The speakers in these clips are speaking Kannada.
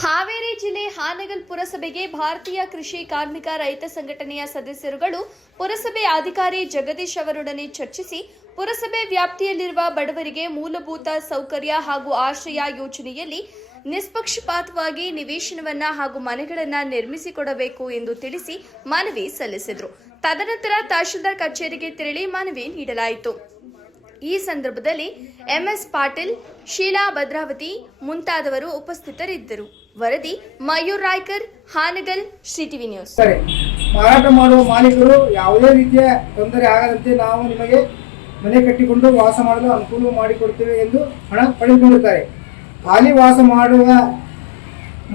ಹಾವೇರಿ ಜಿಲ್ಲೆ ಹಾನಗಲ್ ಪುರಸಭೆಗೆ ಭಾರತೀಯ ಕೃಷಿ ಕಾರ್ಮಿಕ ರೈತ ಸಂಘಟನೆಯ ಸದಸ್ಯರುಗಳು ಪುರಸಭೆ ಅಧಿಕಾರಿ ಜಗದೀಶ್ ಅವರೊಡನೆ ಚರ್ಚಿಸಿ ಪುರಸಭೆ ವ್ಯಾಪ್ತಿಯಲ್ಲಿರುವ ಬಡವರಿಗೆ ಮೂಲಭೂತ ಸೌಕರ್ಯ ಹಾಗೂ ಆಶ್ರಯ ಯೋಜನೆಯಲ್ಲಿ ನಿಷ್ಪಕ್ಷಪಾತವಾಗಿ ನಿವೇಶನವನ್ನ ಹಾಗೂ ಮನೆಗಳನ್ನು ನಿರ್ಮಿಸಿಕೊಡಬೇಕು ಎಂದು ತಿಳಿಸಿ ಮನವಿ ಸಲ್ಲಿಸಿದರು. ತದನಂತರ ತಹಶೀಲ್ದಾರ್ ಕಚೇರಿಗೆ ತೆರಳಿ ಮನವಿ ನೀಡಲಾಯಿತು. ಈ ಸಂದರ್ಭದಲ್ಲಿ ಎಂಎಸ್ ಪಾಟೀಲ್, ಶೀಲಾ ಭದ್ರಾವತಿ ಮುಂತಾದವರು ಉಪಸ್ಥಿತರಿದ್ದರು. ವರದಿ ಮಯೂರ್ ರಾಯ್ಕರ್, ಹಾನಗಲ್, ಶ್ರೀಟಿವಿ ನ್ಯೂಸ್. ಮಾರಾಟ ಮಾಡುವ ಮಾಲೀಕರು ಯಾವುದೇ ರೀತಿಯ ತೊಂದರೆ ಆಗದಂತೆ ನಾವು ನಿಮಗೆ ಮನೆ ಕಟ್ಟಿಕೊಂಡು ವಾಸ ಮಾಡಲು ಅನುಕೂಲ ಮಾಡಿಕೊಡ್ತೇವೆ ಎಂದು ಹಣ ಪಡೆದುಕೊಂಡಿರುತ್ತಾರೆ. ಖಾಲಿ ವಾಸ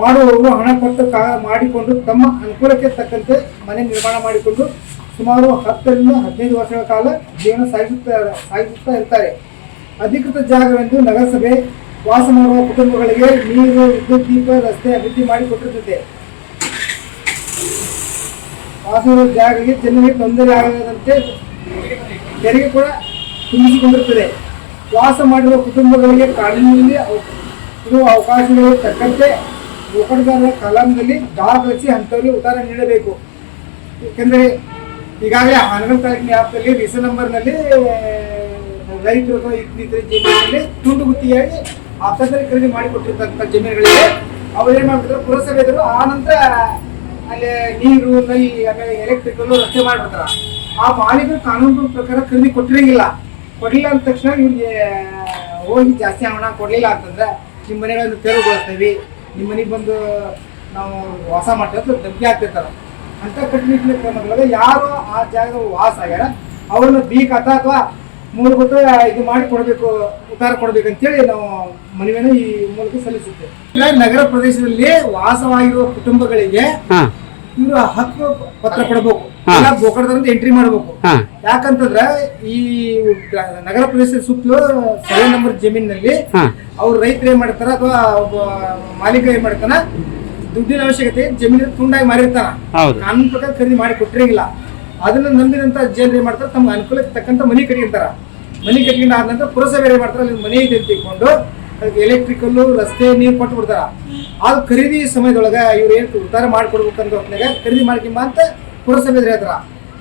ಮಾಡುವವರು ಹಣ ಕೊಟ್ಟು ಮಾಡಿಕೊಂಡು ತಮ್ಮ ಅನುಕೂಲಕ್ಕೆ ತಕ್ಕಂತೆ ಮನೆ ನಿರ್ಮಾಣ ಮಾಡಿಕೊಂಡು ಸುಮಾರು 10 ರಿಂದ 15 ವರ್ಷಗಳ ಕಾಲ ಜೀವನ ಸಾಗಿಸುತ್ತಾ ಇರ್ತಾರೆ. ಅಧಿಕೃತ ಜಾಗವೆಂದು ನಗರಸಭೆ ವಾಸ ಮಾಡುವ ಕುಟುಂಬಗಳಿಗೆ ನೀರು, ವಿದ್ಯುತ್, ದೀಪ, ರಸ್ತೆ ಅಭಿವೃದ್ಧಿ ಮಾಡಿಕೊಟ್ಟಿರುತ್ತದೆ. ವಾಸದ ಜಾಗಕ್ಕೆ ಜನರಿಗೆ ತೊಂದರೆ ಆಗದಂತೆ ತೆರಿಗೆ ಕೂಡ ತುಂಬಿಸಿಕೊಂಡಿರುತ್ತದೆ. ವಾಸ ಮಾಡಿರುವ ಕುಟುಂಬಗಳಿಗೆ ಕಾನೂನಿನಲ್ಲಿ ಇರುವ ಅವಕಾಶಗಳಿಗೆ ತಕ್ಕಂತೆ ಒಕ್ಕೂಟಗಾರರ ಕಲಾಂದಲ್ಲಿ ದಾಖಲಿಸಿ ಅಂಥವರಿಗೆ ಉತ್ತರ ನೀಡಬೇಕು. ಏಕೆಂದರೆ ಈಗಾಗಲೇ ಹಾನಗಲ್ ತಾಲೂಕಿನ ವ್ಯಾಪ್ತಿಯಲ್ಲಿ ರಿಸ ನಂಬರ್ನಲ್ಲಿ ರೈತರು ಅಥವಾ ಇತರ ಜಮೀನಿನಲ್ಲಿ ತುಂಡು ಗುತ್ತಿಗೆಯಾಗಿ ಆಫ್ಸರ್ದಲ್ಲಿ ಖರೀದಿ ಮಾಡಿಕೊಟ್ಟಿರ್ತಕ್ಕಂಥ ಜಮೀನುಗಳಿಗೆ ಅವ್ರು ಏನು ಮಾಡ್ಬಿಡ್ತಾರೆ, ಪುರಸಭೆ ಎದುರು ಆ ನಂತರ ಅಲ್ಲಿ ನೀರು, ನೈ, ಆಮೇಲೆ ಎಲೆಕ್ಟ್ರಿಕಲ್ ರಸ್ತೆ ಮಾಡಿಬಿಡ್ತಾರೆ. ಆ ಮಾಲೀಕರು ಕಾನೂನು ಪ್ರಕಾರ ಖರೀದಿ ಕೊಟ್ಟಿರಂಗಿಲ್ಲ. ಕೊಡಲಿಲ್ಲ ಅಂದ ತಕ್ಷಣ ಇವ್ರಿಗೆ ಹೋಗಿ ಜಾಸ್ತಿ ಹಣ ಕೊಡಲಿಲ್ಲ ಅಂತಂದ್ರೆ ನಿಮ್ಮ ಮನೆಗಳನ್ನು ತೆರವುಗೊಳಿಸ್ತೀವಿ, ನಿಮ್ಮ ಮನೆಗೆ ಬಂದು ನಾವು ವಾಸ ಮಾಡ್ತೀವಿ ಅಂತ ಧಮಕಿ ಆಗ್ತಿರ್ತಾರೆ. ಅಂತ ಕಟ್ಟುನಿಟ್ಟಿನ ಕ್ರಮದೊಳಗೆ ಯಾರು ಆ ಜಾಗದ ವಾಸ ಆಗ್ಯಾರ ಅವ್ರನ್ನ ಬೀಕಾತ ಅಥವಾ ಮೂಲಭೂತ ಇದು ಮಾಡಿ ಕೊಡಬೇಕು, ಉತ್ತರ ಕೊಡ್ಬೇಕಂತೇಳಿ ನಾವು ಮನವಿಯನ್ನು ಈ ಮೂಲಕ ಸಲ್ಲಿಸುತ್ತೇವೆ. ನಗರ ಪ್ರದೇಶದಲ್ಲಿ ವಾಸವಾಗಿರುವ ಕುಟುಂಬಗಳಿಗೆ ಇವರು ಹಕ್ಕು ಪತ್ರ ಕೊಡಬೇಕು, ಗೋಕರ್ಣದಿಂದ ಎಂಟ್ರಿ ಮಾಡಬೇಕು. ಯಾಕಂತಂದ್ರೆ ಈ ನಗರ ಪ್ರದೇಶದ ಸುತ್ತಲೂ 7 ನಂಬರ್ ಜಮೀನಿನಲ್ಲಿ ಅವ್ರು ರೈತರು ಏನ್ ಮಾಡ್ತಾರ ಅಥವಾ ಒಬ್ಬ ಮಾಲೀಕ ಏನ್ ಮಾಡ್ತಾನ, ದುಡ್ಡಿನ ಅವಶ್ಯಕತೆ ಜಮೀನು ತುಂಡಾಗಿ ಮಾರಿರ್ತಾನ, ಕಾನೂನು ಪ್ರಕಾರ ಖರೀದಿ ಮಾಡಿ ಕೊಟ್ಟಿರಂಗಿಲ್ಲ. ಅದನ್ನ ನಂಬಿದಂತ ಜನರು ಏನ್ ಮಾಡ್ತಾರೆ, ತಮ್ಮ ಅನುಕೂಲಕ್ಕೆ ತಕ್ಕಂತ ಮನೆ ಕಟ್ಟಿರ್ತಾರ. ಮನೆ ಕಟ್ಕೊಂಡು ಆದ ನಂತರ ಪುರಸಭೆ ಏನ್ ಮಾಡ್ತಾರೆ, ಅಲ್ಲಿ ಮನೆ ಇದೆ ತಿಳ್ಕೊಂಡು ಅದಕ್ಕೆ ಎಲೆಕ್ಟ್ರಿಕಲ್, ರಸ್ತೆ, ನೀರು ಕೊಟ್ಟು ಬಿಡ್ತಾರ. ಅದು ಖರೀದಿ ಸಮಯದೊಳಗ ಇವ್ರು ಏನು ಉತ್ತರ ಮಾಡಿಕೊಡ್ಬೇಕಂತ ಹೊತ್ತಿನಾಗ ಖರೀದಿ ಮಾಡ್ಕೊಂಬ ಅಂತ ಪುರಸಭೆ ಹೇಳ್ತಾರ.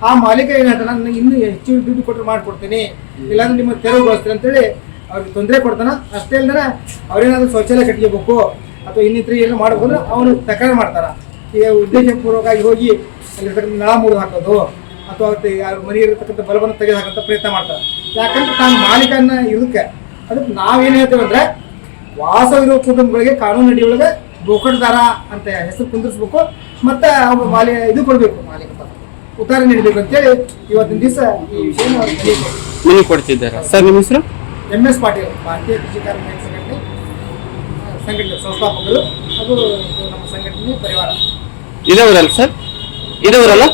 ಆ ಮಾಲೀಕ ಏನ್ ಹೇಳ್ತಾನ, ನನಗೆ ಇನ್ನೂ ಹೆಚ್ಚು ದುಡ್ಡು ಕೊಟ್ಟರು ಮಾಡ್ಕೊಡ್ತೀನಿ, ಇಲ್ಲಾಂದ್ರೆ ನಿಮ್ಮ ತೆರವುಗೊಳಿಸ್ತೀನಿ ಅಂತೇಳಿ ಅವ್ರಿಗೆ ತೊಂದರೆ ಕೊಡ್ತಾನ. ಅಷ್ಟೇ ಅಲ್ದನ ಅವ್ರೇನಾದ್ರೂ ಶೌಚಾಲಯ ಕಟ್ಕೋಬೇಕು ಅಥವಾ ಇನ್ನಿತರ ಏನೋ ಮಾಡ್ಬೇಕು ಅಂದ್ರೆ ಅವನು ತಕರಾರು ಮಾಡ್ತಾರ. ಈಗ ಉದ್ದೇಶಪೂರ್ವಕವಾಗಿ ಹೋಗಿ ಅಲ್ಲಿರ್ತಕ್ಕಂಥ ನಳ ಮುರಿದು ಹಾಕೋದು ಅಥವಾ ಮನೆ ಇರತಕ್ಕಂಥ ಬಲವನ್ನು ತೆಗೆದು ಹಾಕಂತ ಪ್ರಯತ್ನ ಮಾಡ್ತಾರೆ. ಯಾಕಂದ್ರೆ ತಾನು ಮಾಲೀಕನ ಇದಕ್ಕೆ ಅದಕ್ಕೆ ನಾವೇನು ಹೇಳ್ತೇವೆ ಅಂದ್ರೆ, ವಾಸವಿರುವ ಕುಟುಂಬಗಳಿಗೆ ಕಾನೂನು ಅಡಿಯೊಳಗೆ ಗೋಕರ್ಣದಾರ ಅಂತ ಹೆಸರು ಕುಂದಿರಿಸ್ಬೇಕು, ಮತ್ತೆ ಅವ್ರು ಇದು ಕೊಡ್ಬೇಕು, ಮಾಲೀಕ ಉತ್ತರ ನೀಡಬೇಕು ಅಂತೇಳಿ ಇವತ್ತಿನ ದಿವಸ ಈ ವಿಷಯನ ಮನೆ ಕೊಡ್ತಿದ್ದಾರೆ. ಸರ್, ನಿಮ್ಮ ಹೆಸರು? MS ಪಾಟೀಲ್, ಭಾರತೀಯ ಕೃಷಿ ಕಾರ್ಮಿಕ ಸಂಘಟನೆ ಸಂಸ್ಥಾಪಕರು. ಅದು ನಮ್ಮ ಸಂಘಟನೆ ಪರಿವಾರ. ಇದವರಲ್ಲ ಸರ್? ಇದವರಲ್ಲ?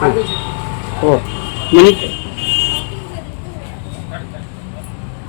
ಹೌದು, ಓ, ಮನೆ